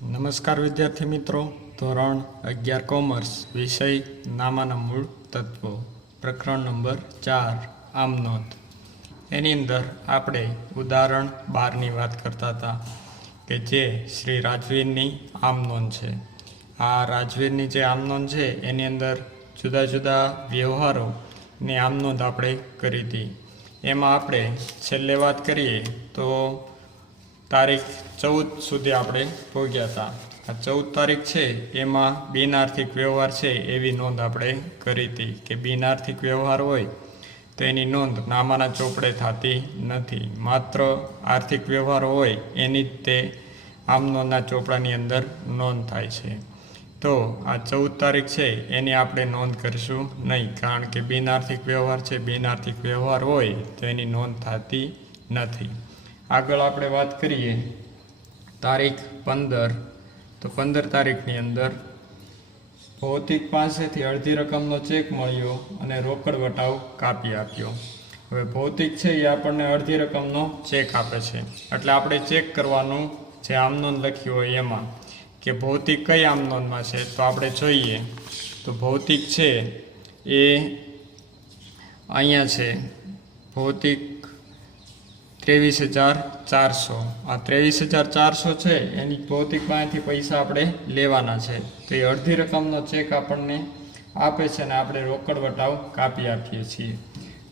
નમસ્કાર વિદ્યાર્થી મિત્રો, ધોરણ 11 કોમર્સ, વિષય નામાના મૂળ તત્વો, પ્રકરણ નંબર 4 આમ નોંધ. એની અંદર આપણે ઉદાહરણ 12ની વાત કરતા હતા કે જે શ્રી રાજવીરની આમ નોંધ છે. આ રાજવીરની જે આમ નોંધ છે એની અંદર જુદા જુદા વ્યવહારોની આમ નોંધ આપણે કરી હતી. એમાં આપણે છેલ્લે વાત કરીએ તો તારીખ 14 સુધી આપણે પહોંચ્યા હતા. આ 14 તારીખ છે એમાં બિનઆર્થિક વ્યવહાર છે એવી નોંધ આપણે કરી હતી કે બિનઆર્થિક વ્યવહાર હોય તો એની નોંધ નામાના ચોપડે થતી નથી, માત્ર આર્થિક વ્યવહાર હોય એની જ તે આમ નોંધના ચોપડાની અંદર નોંધ થાય છે. તો આ 14 તારીખ છે એની આપણે નોંધ કરીશું નહીં, કારણ કે બિનઆર્થિક વ્યવહાર છે, બિનઆર્થિક વ્યવહાર હોય તો એની નોંધ થતી નથી. આગળ આપણે વાત કરીએ તારીખ 15. તો 15 તારીખની અંદર ભૌતિક પાસેથી અડધી રકમનો ચેક મળ્યો અને રોકડ વટાવ કાપી આપ્યો. હવે ભૌતિક છે એ આપણને અડધી રકમનો ચેક આપે છે, એટલે આપણે ચેક કરવાનું જે આમનોંધ લખ્યું હોય એમાં કે ભૌતિક કઈ આમનોંધમાં છે. તો આપણે જોઈએ તો ભૌતિક છે એ અહીંયા છે, ભૌતિક 23,400. આ 23,400 છે એની ભૌતિક પાસેથી પૈસા આપણે લેવાના છે, તો એ અડધી રકમનો ચેક આપણને આપે છે અને આપણે રોકડ વટાવ કાપી આપીએ છીએ.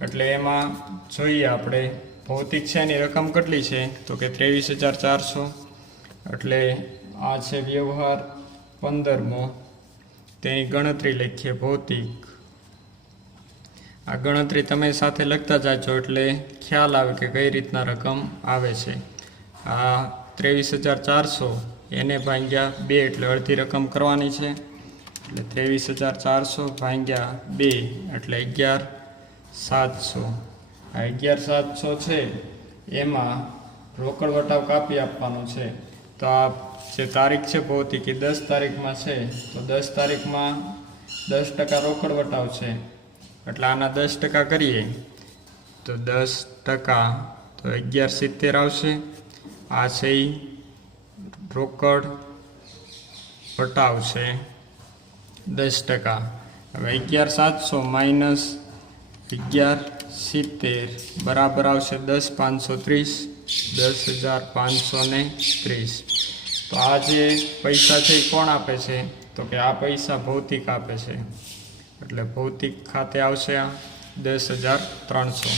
એટલે એમાં જોઈએ આપણે ભૌતિક છે એની રકમ કેટલી છે તો કે 23,400. એટલે આ છે વ્યવહાર 15મો, તેની ગણતરી લખીએ ભૌતિક. આ ગણતરી તમે સાથે લખતા જાજો એટલે ખ્યાલ આવે કે કઈ રીતના રકમ આવે છે. આ 23,400 એને ભાગ્યા 2 એટલે અડધી રકમ કરવાની છે, એટલે 23,400 ભાગ્યા 2 એટલે 11,700. આ 11,700 છે એમાં રોકડ વટાવ કાપી આપવાનો છે. તો આ જે તારીખ છે ભૌતિક એ 10 તારીખમાં છે, તો 10 તારીખમાં 10% રોકડ વટાવ છે, એટલે આના 10% કરીએ તો 10% તો 11,70 આવશે. આ છે રોકડ વટાવ છે 10%. હવે 11,700 માઇનસ 11,70 બરાબર આવશે 10,530, 10,530. તો આ જે પૈસા છે એ કોણ આપે છે તો કે આ પૈસા ભૌતિક આપે છે, એટલે ભૌતિક ખાતે આવશે આ 10,300.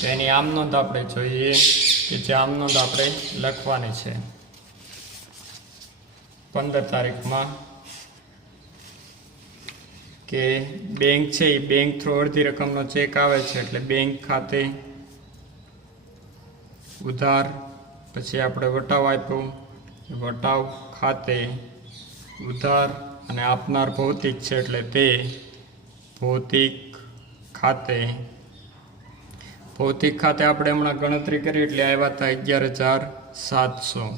તો એની આમ નોંધ આપણે જોઈએ કે જે આમ નોંધ આપણે લખવાની છે 15 તારીખમાં કે બેંક છે એ બેંક થ્રુ અડધી રકમનો ચેક આવે છે, એટલે બેંક ખાતે ઉધાર, પછી આપણે વટાવ આપ્યો, વટાવ ખાતે ઉધાર અને આપનાર ભૌતિક છે એટલે તે ભૌતિક ખાતે. ભૌતિક ખાતે આપણે હમણાં ગણતરી કરી એટલે આવ્યા હતા 11,700.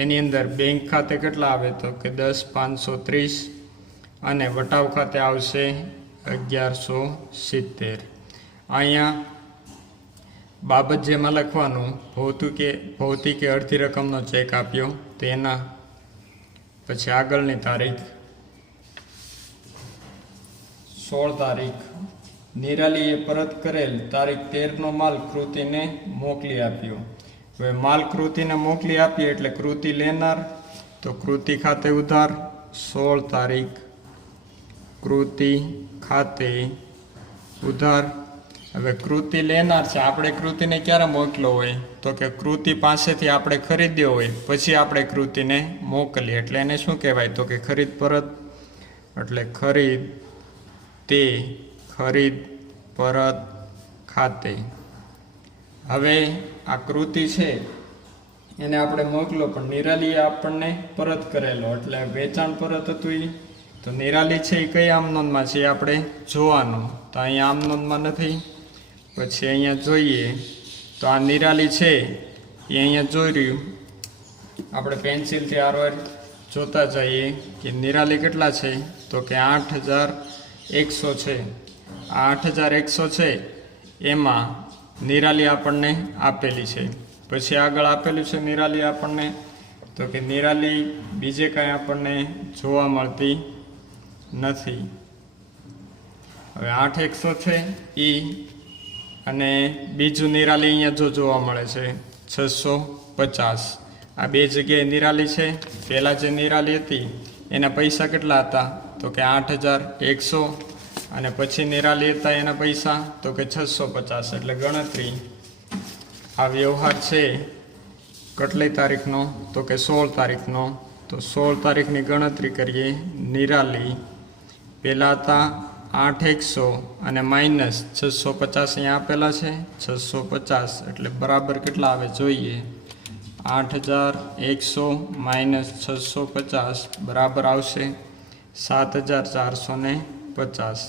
એની અંદર બેંક ખાતે કેટલા આવે તો કે 10,530 અને વટાવ ખાતે આવશે 11,70. અહીંયા બાબત જેમાં લખવાનું ભૌતિકે અડધી રકમનો ચેક આપ્યો તેના પછી આગળની તારીખ 16 તારીખ નિરાલીએ પરત કરેલ તારીખ 13નો માલ કૃતિને મોકલી આપ્યો. હવે માલ કૃતિને મોકલી આપીએ એટલે કૃતિ લેનાર, તો કૃતિ ખાતે ઉધાર 16 તારીખ કૃતિ ખાતે ઉધાર. હવે કૃતિ લેનાર છે, આપણે કૃતિને ક્યારે મોકલ્યો હોય તો કે કૃતિ પાસેથી આપણે ખરીદ્યો હોય પછી આપણે કૃતિને મોકલીએ, એટલે એને શું કહેવાય તો કે ખરીદ પરત. એટલે ખરીદ તે ખરીદ પરત ખાતે. હવે આ કૃતિ છે એને આપણે મોકલો પણ નિરાલીએ આપણને પરત કરેલો, એટલે વેચાણ પરત હતું એ. તો નિરાલી છે એ કઈ આમ નોંધમાં છે એ આપણે જોવાનું, તો અહીંયા આમ નોંધમાં નથી. પછી અહીંયા જોઈએ તો આ નિરાલી છે એ અહીંયા જોઈ રહ્યું, આપણે પેન્સિલથી આરવાર જોતા જઈએ કે નિરાલી કેટલા છે તો કે 8,100 છે. આ 8,100 છે એમાં નિરાલી આપણને આપેલી છે. પછી આગળ આપેલું છે નિરાલી આપણને તો કે નિરાલી બીજે કાંઈ આપણને જોવા મળતી નથી. હવે 8 100 છે એ, અને બીજું નિરાલી અહીંયા જોવા મળે છે 650. આ બે જગ્યાએ નિરાલી છે. પહેલાં જે નિરાલી હતી એના પૈસા કેટલા હતા? તો કે 8100, અને પછી નિરાલી હતા એના પૈસા તો કે 650. એટલે ગણતરી આ વ્યવહાર છે કેટલી તારીખનો? તો કે 16 તારીખનો. તો 16 તારીખની ગણતરી કરીએ. નિરાલી પહેલાં હતા 8100 અને માઇનસ 650 અહીંયા આપેલા છે 650, એટલે બરાબર કેટલા આવે જોઈએ? 8100 માઇનસ 650 બરાબર આવશે 7450.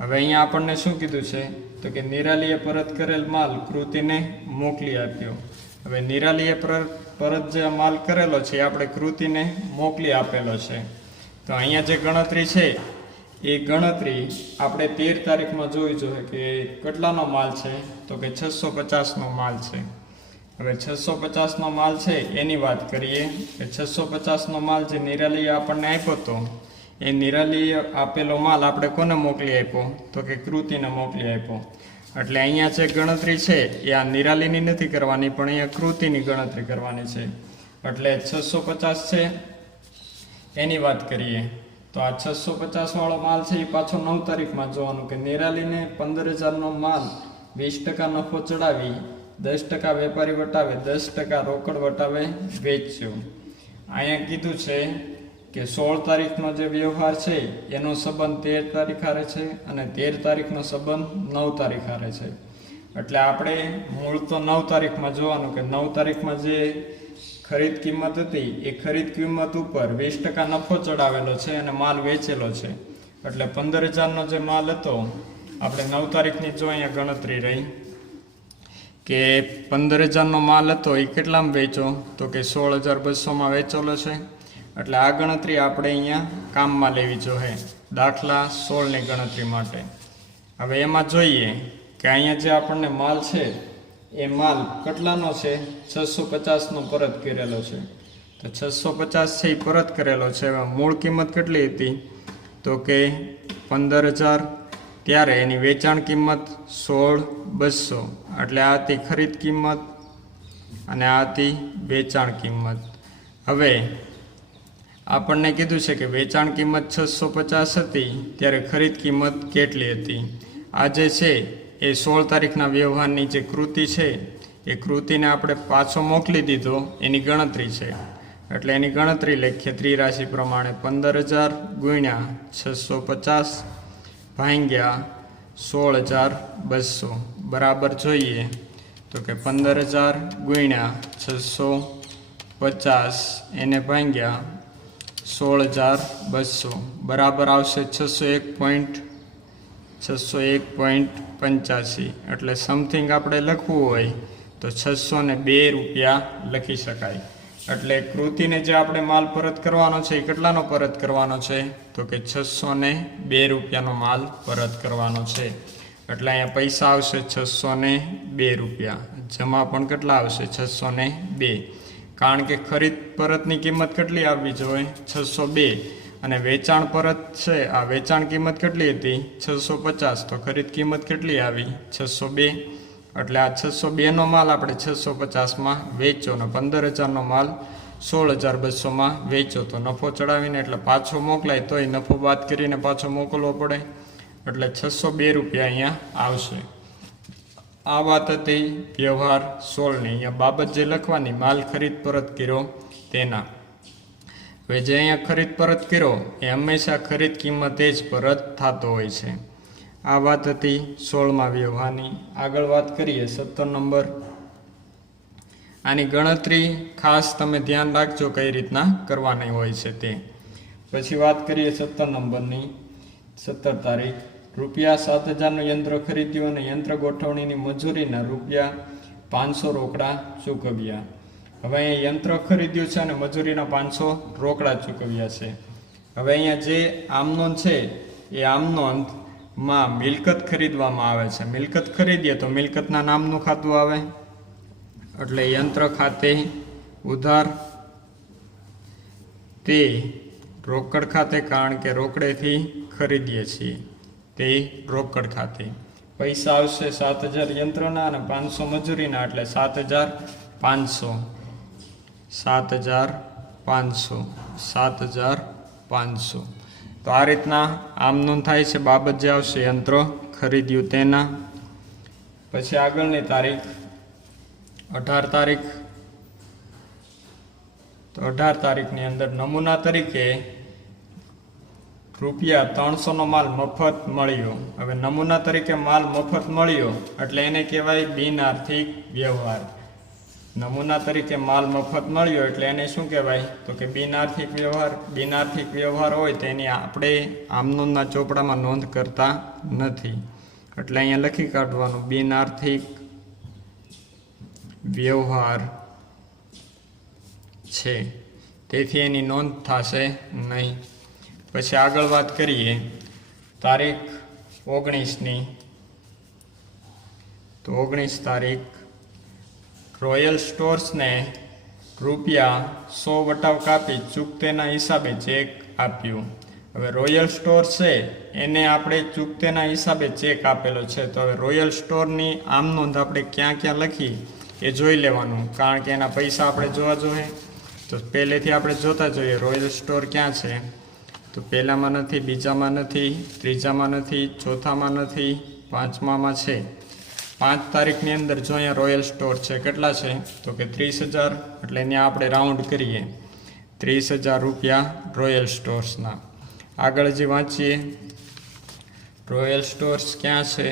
હવે અહીંયા આપણને શું કીધું છે? તો કે નિરાલીએ પરત કરેલ માલ કૃતિને મોકલી આપ્યો. હવે નિરાલીએ પરત જે માલ કરેલો છે એ આપણે કૃતિને મોકલી આપેલો છે. તો અહીંયા જે ગણતરી છે એ ગણતરી આપણે 13 તારીખમાં જોઈ જોઈએ કે કેટલાનો માલ છે? તો કે 650નો માલ છે. હવે 650નો માલ છે એની વાત કરીએ કે 650નો માલ જે નિરાલીએ આપણને આપ્યો હતો એ નિરાલીએ આપેલો માલ આપણે કોને મોકલી આપ્યો? તો કે કૃતિને મોકલી આપ્યો. એટલે અહીંયા જે ગણતરી છે એ આ નિરાલીની નથી કરવાની, પણ અહીંયા કૃતિની ગણતરી કરવાની છે. એટલે 650 છે એની વાત કરીએ તો આ 650 વાળો માલ છે એ પાછો 9 તારીખમાં જોવાનું કે નિરાલીને 15000નો માલ 20% નફો ચડાવી 10% વેપારી વટાવે 10% રોકડ વટાવે વેચ્યો. અહીંયા કીધું છે કે 16 તારીખનો જે વ્યવહાર છે એનો સંબંધ 13 તારીખ હારે છે અને 13 તારીખનો સંબંધ 9 તારીખ હારે છે. એટલે આપણે મૂળ તો 9 તારીખમાં જોવાનું કે 9 તારીખમાં જે ખરીદ કિંમત હતી એ ખરીદ કિંમત ઉપર 20% નફો ચડાવેલો છે અને માલ વેચેલો છે. એટલે 15000નો જે માલ હતો આપણે 9 તારીખની જો અહીંયા ગણતરી રહી કે 15000નો માલ હતો એ કેટલામાં વેચ્યો? તો કે 16200માં વેચેલો છે. એટલે આ ગણતરી આપણે અહીંયા કામમાં લેવી જોઈએ દાખલા 16ની ગણતરી માટે. હવે એમાં જોઈએ કે અહીંયા જે આપણને માલ છે એ માલ કેટલાનો છે? 650નો પરત કરેલો છે. તો 650 છે એ પરત કરેલો છે. હવે મૂળ કિંમત કેટલી હતી? તો કે 15000, ત્યારે એની વેચાણ કિંમત 16200. એટલે આ હતી ખરીદ કિંમત અને આ હતી વેચાણ કિંમત. હવે આપણને કીધું છે કે વેચાણ કિંમત 650 હતી ત્યારે ખરીદ કિંમત કેટલી હતી? આ જે છે એ 16 તારીખના વ્યવહારની જે કૃતિ છે એ કૃતિને આપણે પાછો મોકલી દીધો એની ગણતરી છે. એટલે એની ગણતરી લખીએ ત્રિરાશિ પ્રમાણે 15000 ગુણ્યા 650 ભાગ્યા 16200 બરાબર જોઈએ તો કે 15000 ગુણ્યા 650 એને ભાગ્યા 16200 બરાબર આવશે 601.85. એટલે સમથિંગ આપણે લખવું હોય તો 602 રૂપિયા લખી શકાય. એટલે કૃતિને જે આપણે માલ પરત કરવાનો છે એ કેટલાનો પરત કરવાનો છે? તો કે 602 રૂપિયાનો માલ પરત કરવાનો છે. એટલે અહીંયા પૈસા આવશે 602 રૂપિયા. જમા પણ કેટલા આવશે? 602. કારણ કે ખરીદ પરતની કિંમત કેટલી આવવી જોઈએ? 602. અને વેચાણ પરત છે આ વેચાણ કિંમત કેટલી હતી? 650. તો ખરીદ કિંમત કેટલી આવી? 602. એટલે આ 602નો માલ આપણે 650માં વેચ્યો અને 15000નો માલ 16200માં વેચ્યો. તો નફો ચડાવીને એટલે પાછો મોકલાય તોય નફો બાદ કરીને પાછો મોકલવો પડે. એટલે 602 રૂપિયા અહીંયા આવશે. આ વાત હતી વ્યવહાર 16ની. અહીંયા બાબત જે લખવાની માલ ખરીદ પરત કર્યો તેના. હવે જે અહીંયા ખરીદ પરત કર્યો એ હંમેશા ખરીદ કિંમતે જ પરત થતો હોય છે. આ વાત હતી 16મા વ્યવહારની. આગળ વાત કરીએ 17 નંબર. આની ગણતરી ખાસ તમે ધ્યાન રાખજો કઈ રીતના કરવાની હોય છે તે. પછી વાત કરીએ 17 નંબરની. 17 તારીખ. ₹7000નું યંત્ર ખરીદ્યું અને યંત્ર ગોઠવણીની મજૂરીના ₹500 રોકડા ચૂકવ્યા. હવે અહીંયા યંત્ર ખરીદ્યું છે અને મજૂરીના 500 રોકડા ચૂકવ્યા છે. હવે અહીંયા જે આમનોંધ છે એ આમનોંધમાં મિલકત ખરીદવામાં આવે છે. મિલકત ખરીદીએ તો મિલકતના નામનું ખાતું આવે. એટલે યંત્ર ખાતે ઉધાર તે રોકડ ખાતે, કારણ કે રોકડેથી ખરીદીએ છીએ, તે રોકડ ખાતે. પૈસા આવશે 7,000 યંત્રના અને 500 મજૂરીના, એટલે 7,500. 7,500. 7,500. તો આ રીતના આમ નોંધ થાય છે. બાબત જે આવશે યંત્ર ખરીદ્યું તેના. પછી આગળની તારીખ 18 તારીખ. તો 18 તારીખની અંદર નમૂના તરીકે રૂપિયા 300નો માલ મફત મળ્યો. હવે નમૂના તરીકે માલ મફત મળ્યો એટલે એને કહેવાય બિનઆર્થિક વ્યવહાર. નમૂના તરીકે માલ મફત મળ્યો એટલે એને શું કહેવાય? તો કે બિનઆર્થિક વ્યવહાર. બિનઆર્થિક વ્યવહાર હોય તો એની આપણે આમનોંધના ચોપડામાં નોંધ કરતા નથી, એટલે અહીંયા લખી કાઢવાનું બિનઆર્થિક વ્યવહાર છે, તેથી એની નોંધ થશે નહીં. પછી આગળ વાત કરીએ તારીખ 19ની. તો 19 તારીખ રોયલ સ્ટોર્સને રૂપિયા 100 વટાવ કાપી ચૂકતેના હિસાબે ચેક આપ્યું. હવે રોયલ સ્ટોર છે એને આપણે ચૂકતેના હિસાબે ચેક આપેલો છે. તો હવે રોયલ સ્ટોરની આમ નોંધ આપણે ક્યાં ક્યાં લખી એ જોઈ લેવાનું, કારણ કે એના પૈસા આપણે જોવા જોઈએ. તો પહેલેથી આપણે જોતા જોઈએ રોયલ સ્ટોર ક્યાં છે. તો પહેલામાં નથી, બીજામાં નથી, ત્રીજામાં નથી, ચોથામાં નથી, પાંચમામાં છે. 5 તારીખની અંદર જો અહીંયા રોયલ સ્ટોર છે, કેટલા છે? તો કે 30,000, એટલે ત્યાં આપણે રાઉન્ડ કરીએ 30,000 રૂપિયા રોયલ સ્ટોર્સના. આગળ જે વાંચીએ રોયલ સ્ટોર્સ ક્યાં છે?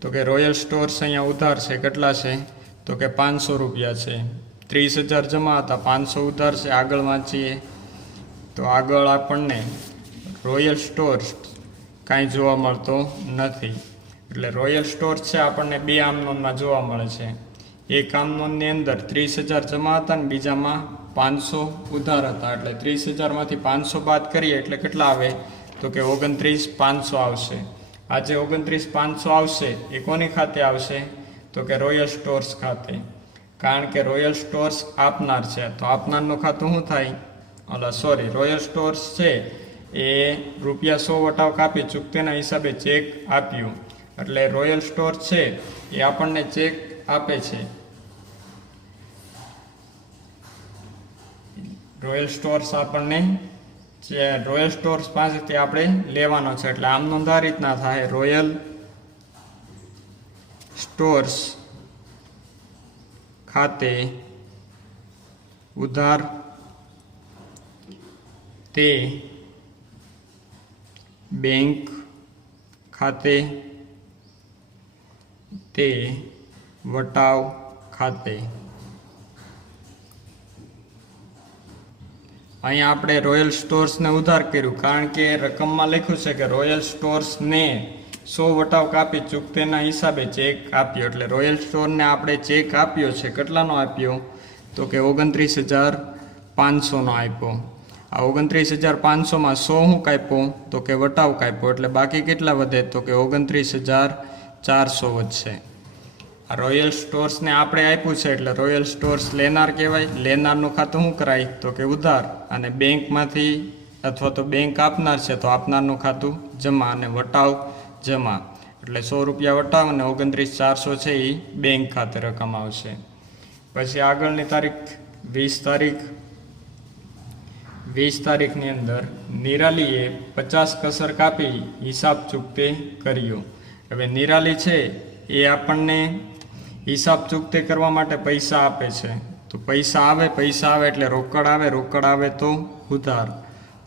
તો કે રોયલ સ્ટોર્સ અહીંયા ઉધાર છે, કેટલા છે? તો કે 500 રૂપિયા છે. 30,000 જમા હતા, 500 ઉધાર છે. આગળ વાંચીએ તો આગળ આપણને રોયલ સ્ટોર્સ કાંઈ જોવા મળતો નથી. એટલે રોયલ સ્ટોર્સ છે આપણને બે આમનોંધમાં જોવા મળે છે. એક આમનોંધની અંદર 30,000 જમા હતા અને બીજામાં 500 ઉધાર હતા. એટલે 30,000માંથી 500 બાદ કરીએ એટલે કેટલા આવે? તો કે 29,500 આવશે. આ જે 29,500 આવશે એ કોની ખાતે આવશે? તો કે રોયલ સ્ટોર્સ ખાતે, કારણ કે રોયલ સ્ટોર્સ આપનાર છે. તો આપનારનું ખાતું શું થાય? રોયલ સ્ટોર્સ છે એ રૂપિયા 100 વટાવ કાપી ચૂકતેના હિસાબે ચેક આપ્યું. એટલે રોયલ સ્ટોર છે એ આપણને ચેક આપે છે. રોયલ સ્ટોર્સ આપણને રોયલ સ્ટોર્સ પાસેથી આપણે લેવાનો છે. એટલે આમ નોંધ આ રીતના થાય રોયલ સ્ટોર્સ ખાતે ઉધાર તે બેંક ખાતે તે વટાવ ખાતે. અહીંયા આપણે રોયલ સ્ટોર્સને ઉધાર કર્યું, કારણ કે રકમમાં લખ્યું છે કે રોયલ સ્ટોર્સને 100 વટાવ કાપી ચૂકતેના હિસાબે ચેક આપ્યો. એટલે રોયલ સ્ટોરને આપણે ચેક આપ્યો છે. કેટલાનો આપ્યો? તો કે 29,500નો આપ્યો. આ 29,500માં 100 શું કાપ્યો? તો કે વટાવ કાપ્યો. એટલે બાકી કેટલા વધે? તો કે 29,400 વધશે. આ રોયલ સ્ટોર્સને આપણે આપ્યું છે એટલે રોયલ સ્ટોર્સ લેનાર કહેવાય. લેનારનું ખાતું શું કરાય? તો કે ઉધાર. અને બેંકમાંથી અથવા તો બેંક આપનાર છે તો આપનારનું ખાતું જમા અને વટાવ જમા. એટલે 100 રૂપિયા વટાવ અને 29,400 છે એ બેંક ખાતે રકમ આવશે. પછી આગળની તારીખ 20 તારીખ. 20 તારીખની અંદર નિરાલીએ 50 કસર કાપી હિસાબ ચૂકતે કર્યો. હવે નિરાલી છે એ આપણને હિસાબ ચૂકતે કરવા માટે પૈસા આપે છે. તો પૈસા આવે એટલે રોકડ આવે, રોકડ આવે તો ઉધાર.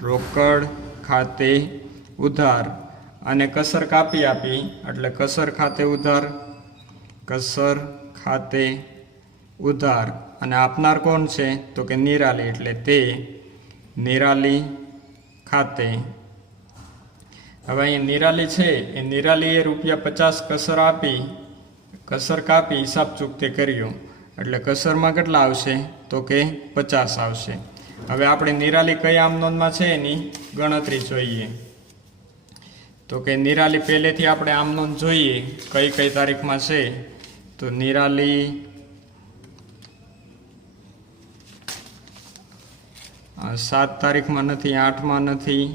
રોકડ ખાતે ઉધાર અને કસર કાપી આપી એટલે કસર ખાતે ઉધાર. કસર ખાતે ઉધાર અને આપનાર કોણ છે? તો કે નિરાલી, એટલે તે નિરાલી ખાતે. હવે અહીંયા નિરાલી છે એ નિરાલીએ રૂપિયા 50 કસર કાપી હિસાબ ચૂકતે કર્યો. એટલે કસરમાં કેટલા આવશે? તો કે 50 આવશે. હવે આપણે નિરાલી કઈ આમનોંધમાં છે એની ગણતરી જોઈએ. તો કે નિરાલી પહેલેથી આપણે આમનોંધ જોઈએ કઈ કઈ તારીખમાં છે. તો નિરાલી 7 તારીખમાં નથી, 8માં નથી,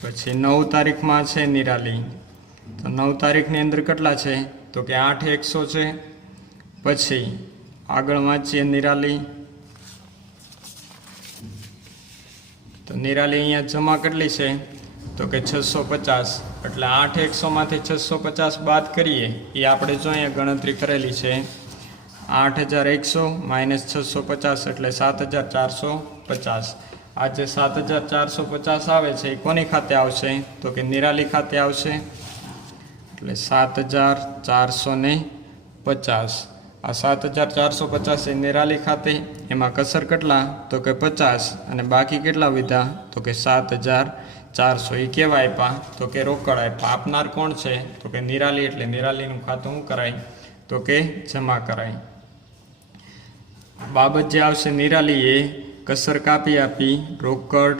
પછી 9 તારીખમાં છે નિરાલી. તો 9 તારીખની અંદર કેટલા છે? તો કે 8 100 છે. પછી આગળ વાંચીએ નિરાલી. તો નિરાલી અહીંયા જમા કેટલી છે? તો કે 650. એટલે 8 100માંથી 650 બાદ કરીએ, એ આપણે જો અહીંયા ગણતરી કરેલી છે. 8100 માઇનસ 650 એટલે 7450. આ જે 7450 આવે છે એ કોની ખાતે આવશે? તો કે નિરાલી ખાતે આવશે. એટલે 7450. આ 7450 એ નિરાલી ખાતે. એમાં કસર કેટલા? તો કે 50. અને બાકી કેટલા વિધા? તો કે 7400. એ કેવા આપ્યા? તો કે રોકડ આપ્યા. આપનાર કોણ છે? તો કે નિરાલી. એટલે નિરાલીનું ખાતું શું કરાય? તો કે જમા કરાય. બાબત જે આવશે નિરાલીએ કસર કાપી આપી, રોકડ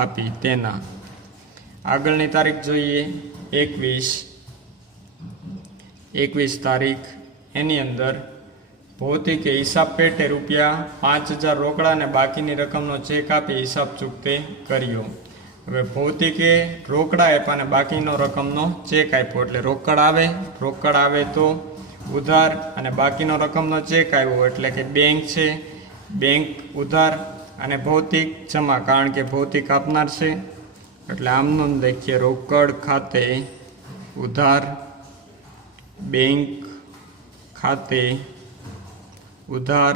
આપી તેના. આગળની તારીખ જોઈએ 21 તારીખ. એની અંદર ભૌતિકે હિસાબ પેટે ₹5000 રોકડા અને બાકીની રકમનો ચેક આપી હિસાબ ચૂકતે કર્યો. હવે ભૌતિકે રોકડા આપ્યા અને બાકીનો રકમનો ચેક આપ્યો. એટલે રોકડ આવે તો ઉધાર, અને બાકીનો રકમનો ચેક આવ્યો એટલે કે બેંક છે, બેંક ઉધાર, અને ભૌતિક જમા, કારણ કે ભૌતિક આપનાર છે. એટલે આમનું લખીએ રોકડ ખાતે ઉધાર, બેંક ખાતે ઉધાર,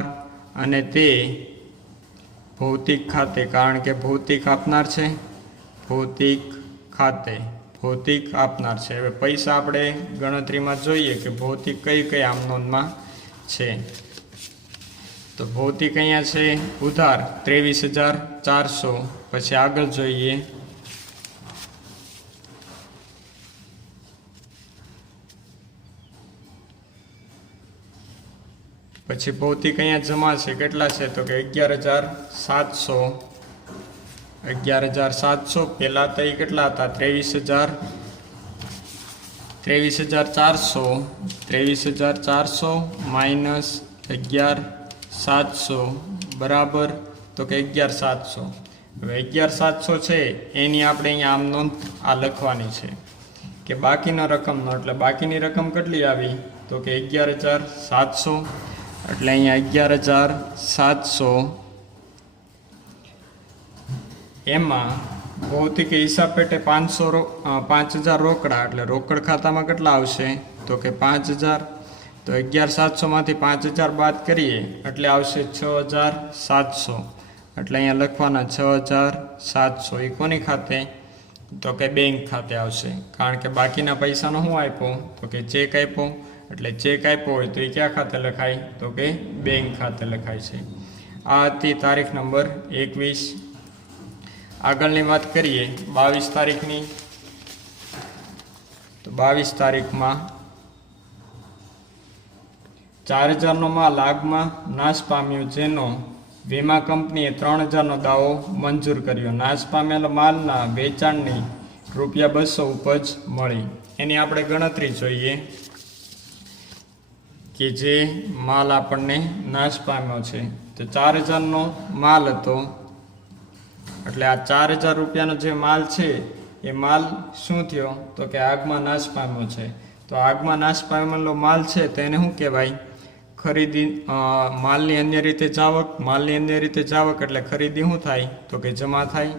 અને તે ભૌતિક ખાતે, કારણ કે ભૌતિક આપનાર છે, ભૌતિક ખાતે ભૌતિક આપનાર છે. હવે પૈસા આપણે ગણતરીમાં જોઈએ કે ભૌતિક કઈ આમ નોંધમાં છે. તો ભૌતિક અહીંયા છે ઉધાર 23400. પછી આગળ જોઈએ પછી ભૌતિક અહીંયા જમા છે. કેટલા છે? તો કે 11700. 11700. પહેલાં તો એ કેટલા હતા? 23400. 23400 માઇનસ 11700 બરાબર તો કે 11700. હવે 11700 છે એની આપણે અહીંયા આમ નોંધ આ લખવાની છે કે બાકીનો રકમનો. એટલે બાકીની રકમ કેટલી આવી? તો કે 11700. એટલે અહીંયા 11700. એમાં ભૌતિક હિસાબ પેટે 5000 રોકડા. એટલે રોકડ ખાતામાં કેટલા આવશે? તો કે 5000. તો 11700માંથી 5000 બાદ કરીએ એટલે આવશે 6700. એટલે અહીંયા લખવાના 6700. એ કોની ખાતે? તો કે બેંક ખાતે આવશે, કારણ કે બાકીના પૈસાનો શું આપ્યો? તો કે ચેક આપ્યો. એટલે ચેક આપ્યો હોય તો એ ક્યાં ખાતે લખાય? તો કે બેંક ખાતે લખાય છે. આ હતી તારીખ નંબર 21. આગળની વાત કરીએ 22 તારીખની. તો 22 તારીખમાં 4000નો માલ આગમાં નાશ પામ્યો, જેનો વીમા કંપનીએ 3000નો દાવો મંજૂર કર્યો. નાશ પામેલા માલના વેચાણની ₹200 ઉપજ મળી. એની આપણે ગણતરી જોઈએ કે જે માલ આપણને નાશ પામ્યો છે. તો 4000નો માલ હતો. એટલે આ 4000 રૂપિયાનો જે માલ છે એ માલ શું થયો? તો કે આગમાં નાશ પામ્યો છે. તો આગમાં નાશ પામેલો માલ છે તો એને શું કહેવાય? ખરીદી. માલની અન્ય રીતે જાવક. માલની અન્ય રીતે જાવક એટલે ખરીદી શું થાય? તો કે જમા થાય.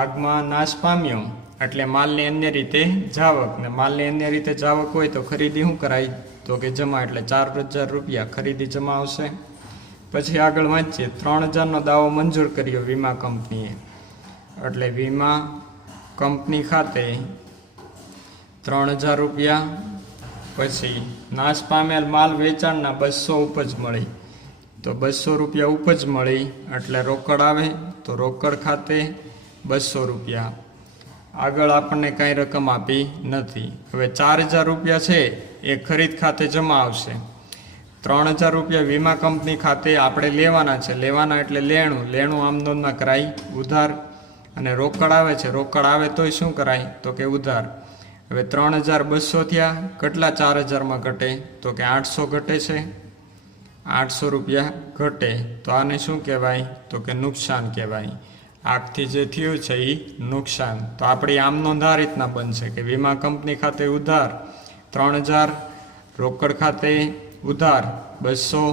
આગમાં નાશ પામ્યો એટલે માલની અન્ય રીતે જાવક, ને માલની અન્ય રીતે જાવક હોય તો ખરીદી શું કરાય? તો કે જમા. એટલે 4000 રૂપિયા ખરીદી જમા આવશે. પછી આગળ વાંચીએ 3000નો દાવો મંજૂર કર્યો વીમા કંપનીએ. એટલે વીમા કંપની ખાતે 3000 રૂપિયા. પછી નાશ પામેલ માલ વેચાણના 200 ઉપજ મળી. તો 200 રૂપિયા ઉપજ મળી એટલે રોકડ આવે. તો રોકડ ખાતે 200 રૂપિયા. આગળ આપણને કાંઈ રકમ આપી નથી. હવે 4000 રૂપિયા છે એ ખરીદ ખાતે જમા આવશે. 3000 રૂપિયા વીમા કંપની ખાતે આપણે લેવાના છે. લેવાના એટલે લેણું આમ નોંધમાં કરાય ઉધાર. અને રોકડ આવે છે. રોકડ આવે તોય શું કરાય? તો કે ઉધાર. હવે 3200 થયા. કેટલા 4000માં ઘટે? તો કે 800 ઘટે છે. ₹800 ઘટે તો આને શું કહેવાય? તો કે નુકસાન કહેવાય. આગથી જે થયું છે એ નુકસાન. તો આપણી આમ નોંધ આ રીતના બનશે કે વીમા કંપની ખાતે ઉધાર 3000, રોકડ ખાતે ઉધાર 200,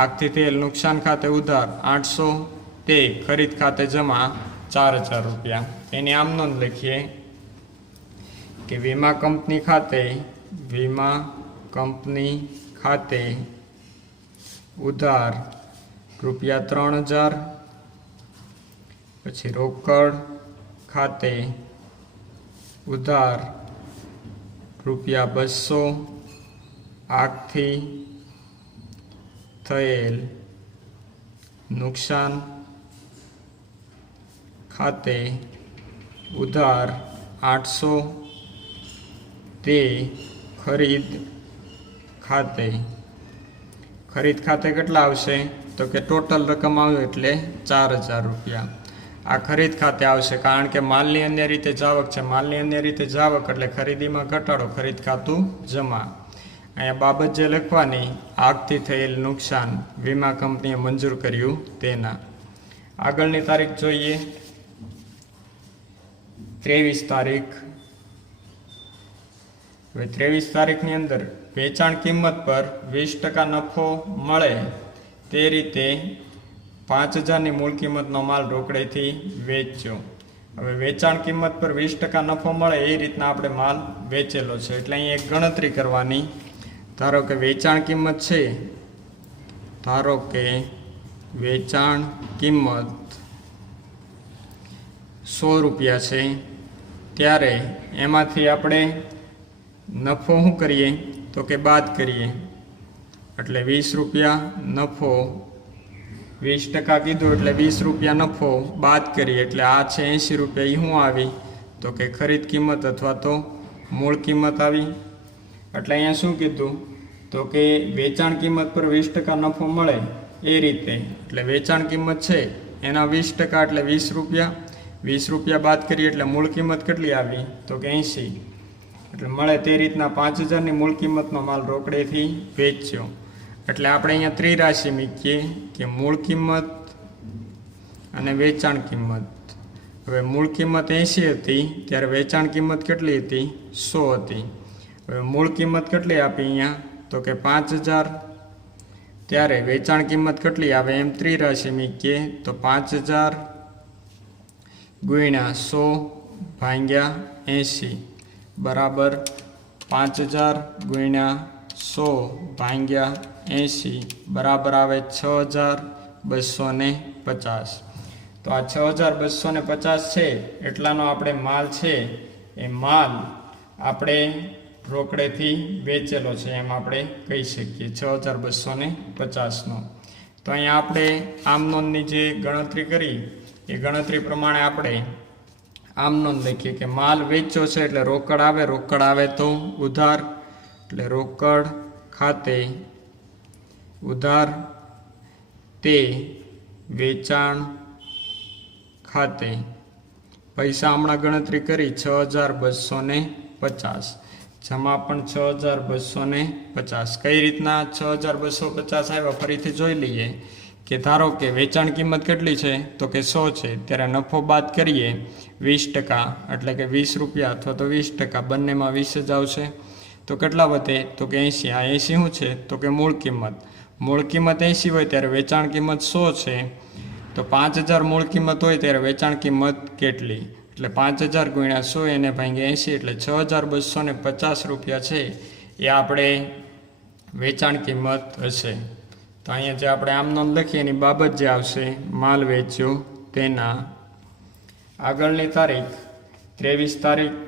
આગથી થયેલ નુકસાન ખાતે ઉધાર 800, તે ખરીદ ખાતે જમા ₹4000. એની આમ નોંધ લખીએ કે વીમા કંપની ખાતે ઉધાર ₹3000, પછી રોકડ ખાતે ઉધાર ₹200, આગથી થયેલ નુકસાન ખાતે ઉધાર 800, તે ખરીદ ખાતે કેટલા આવશે? તો કે ટોટલ રકમ આવે એટલે ₹4000. આ ખરીદ ખાતે આવશે કારણ કે માલની અન્ય રીતે જાવક છે. માલની અન્ય રીતે જાવક એટલે ખરીદીમાં ઘટાડો, ખરીદ ખાતું જમા. અહીંયા બાબત જે લખવાની, આગથી થયેલ નુકસાન વીમા કંપનીએ મંજૂર કર્યું તેના. આગળની તારીખ જોઈએ, 23 તારીખ. હવે 23 તારીખની અંદર વેચાણ કિંમત પર 20% નફો મળે તે રીતે 5000ની મૂળ કિંમતનો માલ રોકડેથી વેચ્યો. હવે વેચાણ કિંમત પર 20% નફો મળે એ રીતના આપણે માલ વેચેલો છે. એટલે અહીં એક ગણતરી કરવાની. ધારો કે વેચાણ કિંમત છે, ₹100 છે, ત્યારે એમાંથી આપણે નફો શું કરીએ? તો કે બાદ કરીએ. એટલે ₹20 નફો, 20% કીધું એટલે ₹20 નફો બાદ કરીએ. એટલે આ છે ₹80. એ શું આવી? તો કે ખરીદ કિંમત અથવા તો મૂળ કિંમત આવી. એટલે અહીંયા શું કીધું? તો કે વેચાણ કિંમત પર 20% નફો મળે એ રીતે. એટલે વેચાણ કિંમત છે એના 20% એટલે ₹20. ₹20 બાદ કરીએ એટલે મૂળ કિંમત કેટલી આવી? તો કે 80. એટલે મળે તે રીતના 5000ની મૂળ કિંમતનો માલ રોકડેથી વેચ્યો. એટલે આપણે અહીંયા ત્રિરાશિ મૂકીએ કે મૂળ કિંમત અને વેચાણ કિંમત. હવે મૂળ કિંમત 80 હતી ત્યારે વેચાણ કિંમત કેટલી હતી? 100 હતી. હવે મૂળ કિંમત કેટલી આપી અહીંયા? તો કે 5000. ત્યારે વેચાણ કિંમત કેટલી આવે? એમ ત્રિરાશિ મૂકીએ તો 5000 ગુણ્યા 100 ભાગ્યા 80 બરાબર 5000 ગુણ્યા 100 ભાગ્યા 80 બરાબર આવે 6250. તો આ 6250 છે એટલાનો આપણે માલ છે એ માલ આપણે રોકડેથી વેચેલો છે એમ આપણે કહી શકીએ 6250નો. તો અહીંયા આપણે આમ નોંધની જે ગણતરી કરી એ ગણતરી પ્રમાણે આપણે આમ નોંધ લખીએ કે માલ વેચ્યો છે એટલે રોકડ આવે. રોકડ આવે તો ઉધાર, એટલે રોકડ ખાતે ઉધાર, તે વેચાણ ખાતે. પૈસા હમણાં ગણતરી કરી 6250, જમા પણ 6250. કઈ રીતના 6250 આવ્યા ફરીથી જોઈ લઈએ કે ધારો કે વેચાણ કિંમત કેટલી છે? તો કે 100 છે. ત્યારે નફો બાદ કરીએ 20%, એટલે કે ₹20 અથવા તો 20%, બંનેમાં 20 જ આવશે. તો કેટલા વધે? તો કે 80. આ 80 શું છે? તો કે મૂળ કિંમત. મૂળ કિંમત 80 હોય ત્યારે વેચાણ કિંમત 100 છે. તો 5000 મૂળ કિંમત હોય ત્યારે વેચાણ કિંમત કેટલી? એટલે 5000 ગુણ્યા 100 એને ભાગ્યા 80 એટલે ₹6250 છે એ આપણે વેચાણ કિંમત હશે. તો અહીંયા જે આપણે આમ નોંધ લખીએ એની બાબત જે આવશે માલ વેચ્યો તેના. આગળની તારીખ 23 તારીખ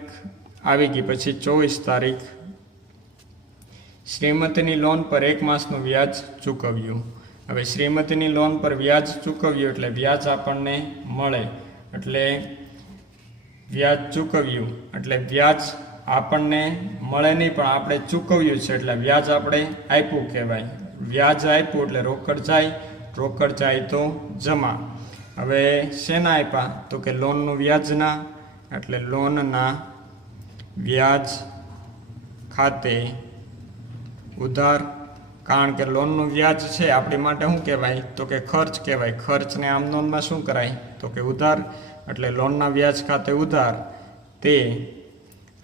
આવી ગઈ. પછી 24 તારીખ, શ્રીમતીની લોન પર 1 માસનું વ્યાજ ચૂકવ્યું. હવે શ્રીમતીની લોન પર વ્યાજ ચૂકવ્યું એટલે વ્યાજ આપણને મળે. એટલે વ્યાજ ચૂકવ્યું એટલે વ્યાજ આપણને મળે નહીં પણ આપણે ચૂકવ્યું છે એટલે વ્યાજ આપણે આપ્યું કહેવાય. વ્યાજ આપ્યું એટલે રોકડ જાય, રોકડ જાય તો જમા. હવે શેના આપ્યા? તો કે લોનનું વ્યાજના, એટલે લોનના વ્યાજ ખાતે ઉધાર, કારણ કે લોનનું વ્યાજ છે આપણી માટે શું કહેવાય તો કે ખર્ચ કહેવાય. ખર્ચને આમ નોંધમાં શું કરાય તો કે ઉધાર. એટલે લોનના વ્યાજ ખાતે ઉધાર તે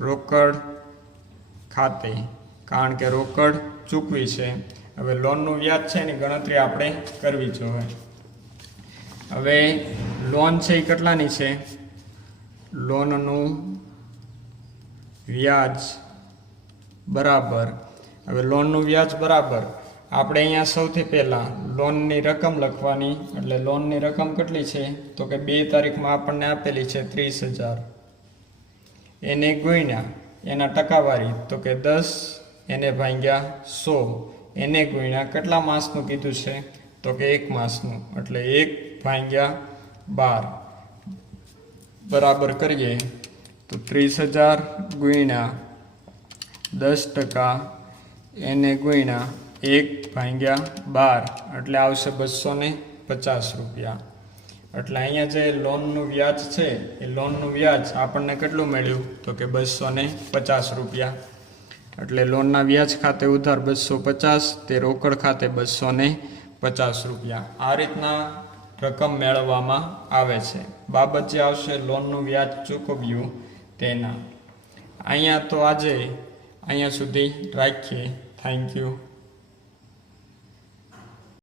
રોકડ ખાતે, કારણ કે રોકડ ચૂકવી છે. હવે લોનનું વ્યાજ છે એની ગણતરી આપણે કરવી જોઈએ. હવે લોન છે એ કેટલાની છે? લોનનું વ્યાજ બરાબર. હવે લોનનું વ્યાજ બરાબર આપણે અહીંયા સૌથી પહેલાં લોનની રકમ લખવાની. એટલે લોનની રકમ કેટલી છે તો કે 2 તારીખમાં આપણને આપેલી છે 30,000. એને ગુણ્યા એના ટકાવારી તો કે 10, એને ભાગ્યા 100, એને ગુણ્યા કેટલા માસનું કીધું છે તો કે 1 માસનું. એટલે 1/12 બરાબર કરીએ તો 30,000 ગુણ્યા 10%, એને ગુણ્યા 1/12 એટલે આવશે 250 રૂપિયા. એટલે અહીંયા જે લોનનું વ્યાજ છે એ લોનનું વ્યાજ આપણને કેટલું મળ્યું તો કે 250 રૂપિયા. એટલે લોનના વ્યાજ ખાતે ઉધાર 250, તે રોકડ ખાતે 250 રૂપિયા. આ રીતના રકમ મેળવવામાં આવે છે. બાબત જે આવશે લોનનું વ્યાજ ચૂકવ્યું તેના. અહીંયા તો આજે અહીંયા સુધી રાખીએ. Thank you.